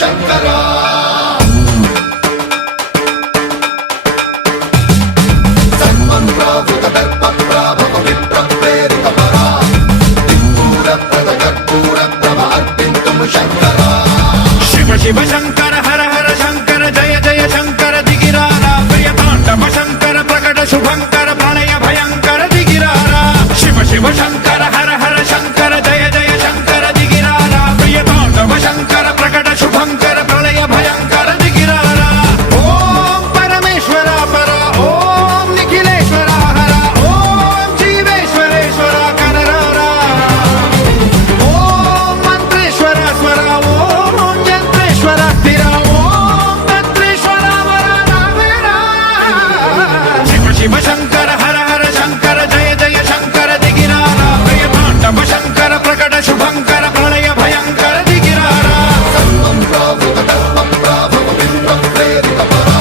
శంకరా సన్మంత్రావృత దర్ప ప్రాభవ విప్రప్రేరిత పరా దిక్పూర ప్రద కర్పూర ప్రభ అర్పింతుము శంకరా శివ శివ శంకర హర హర శంకర జయ జయ శంకర దిగిరారా ప్రియతాండవ శంకర ప్రకట శుభంకర ప్రళయ భయంకర దిగిరారా శివ శివ శంకర హర హర శంకర జయ జయ శంకర దిగిరారా ప్రియతాండవ శంకర ప్రకట శుభంకర ప్రళయ భయంకర దిగిరారా ఓం పరమేశ్వర పర ఓం నిఖిలేశ్వర హర ఓం జీవేశ్వరేశ్వర కనరారా ఓం మంత్రేశ్వర స్వర ఓం యంత్రేశ్వర స్థిర ఓం తంత్రేశ్వర వర నావేరా శివ శివ శంకర హర హర శంకర జయ జయ శంకర దిగిరారా ప్రియతాండవ శంకర ప్రకట శుభంకర ప్రళయ భయంకర దిగిరారా సన్మంత్రావృత దర్ప ప్రాభవ విప్రప్రేరిత పరా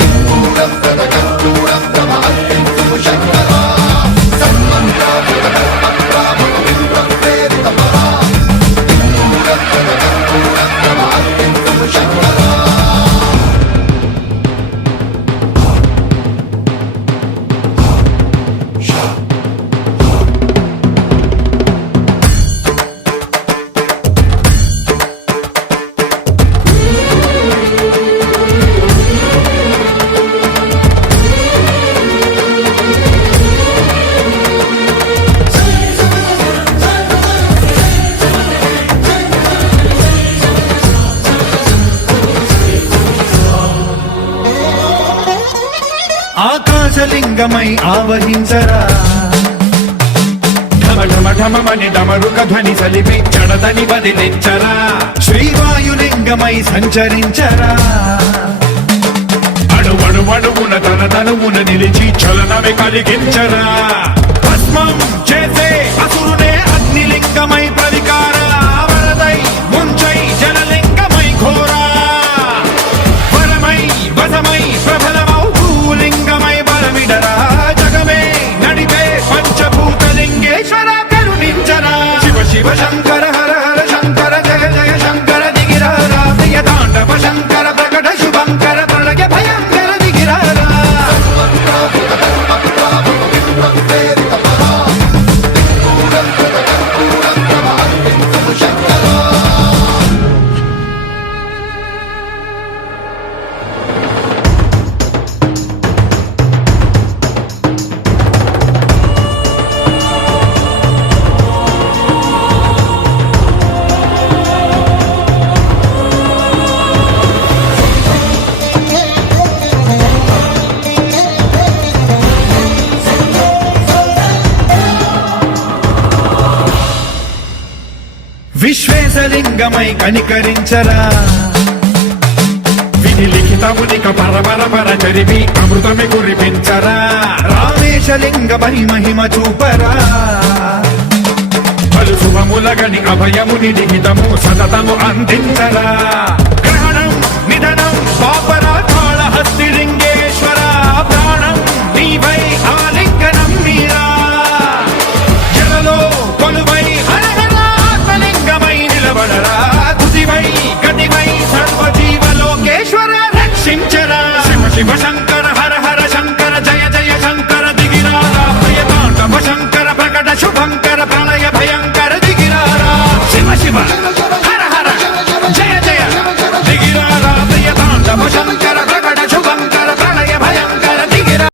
దిక్పూర ప్రద కర్పూర ప్రభ అర్పింతుము శంకరా సన్మంత్రావృత దర్ప ప్రాభవ విప్రప్రేరిత పరా దిక్పూర ప్రద కర్పూర ప్రభ అర్పింతుము శంకరా ఆకాశలింగమై ఆవహించరా ఢమ ఢమ ఢమమని డమరుక ధ్వని సలిపి చడదని వదిలించరా శ్రీవాయులింగమై సంచరించరా అణువణువున తన తనువున నిలిచి చలనమే కలిగించరా భస్మం చేసే అసురునే అగ్నిలింగమై ప్రవికార వరదై ముంచై జలలింగమై ఘోరా వరమై వసమై ప్రబలమౌ భూలింగమై బలమిడరా జగమే నడిపే పంచభూతలింగేశ్వర కరుణించరా శివ శివ శంకర హర హర శంకర జయ జయ శంకర దిగిరారా ప్రియతాండవ శంకర ప్రకట శుభంకర ప్రళయ భయంకర దిగిరారా సన్మంత్రావృత దర్ప ప్రాభవ విప్రప్రేరిత పరా దిక్పూర ప్రద కర్పూర ప్రభ అర్పింతుము శంకరా విశ్వేశలింగమై కనికరించరా విధి లిఖితమునిక పరపర పర చరివి అమృతమి కురిపించరా రామేశలింగమై మహిమ చూపరా పలు శుభములగని అభయముని లిఖితము సతతము అందించరా గ్రహణం నిధనం పాపరా కాళహస్తి లింగేశ్వర ప్రాణం నీవై ఆలింగనం మీరా జలలో కొలువై హరహరాత్మలింగమై నిలబడరా తుదివై గతివై సర్వజీవలోకేశ్వర రక్షించరా శివ శివ శంకర హర హర శంకర జయ జయ శంకర దిగిరారా ప్రియతాండవ శంకర ప్రకట శుభంకర ప్రళయ భయంకర దిగిరారా శివ శివ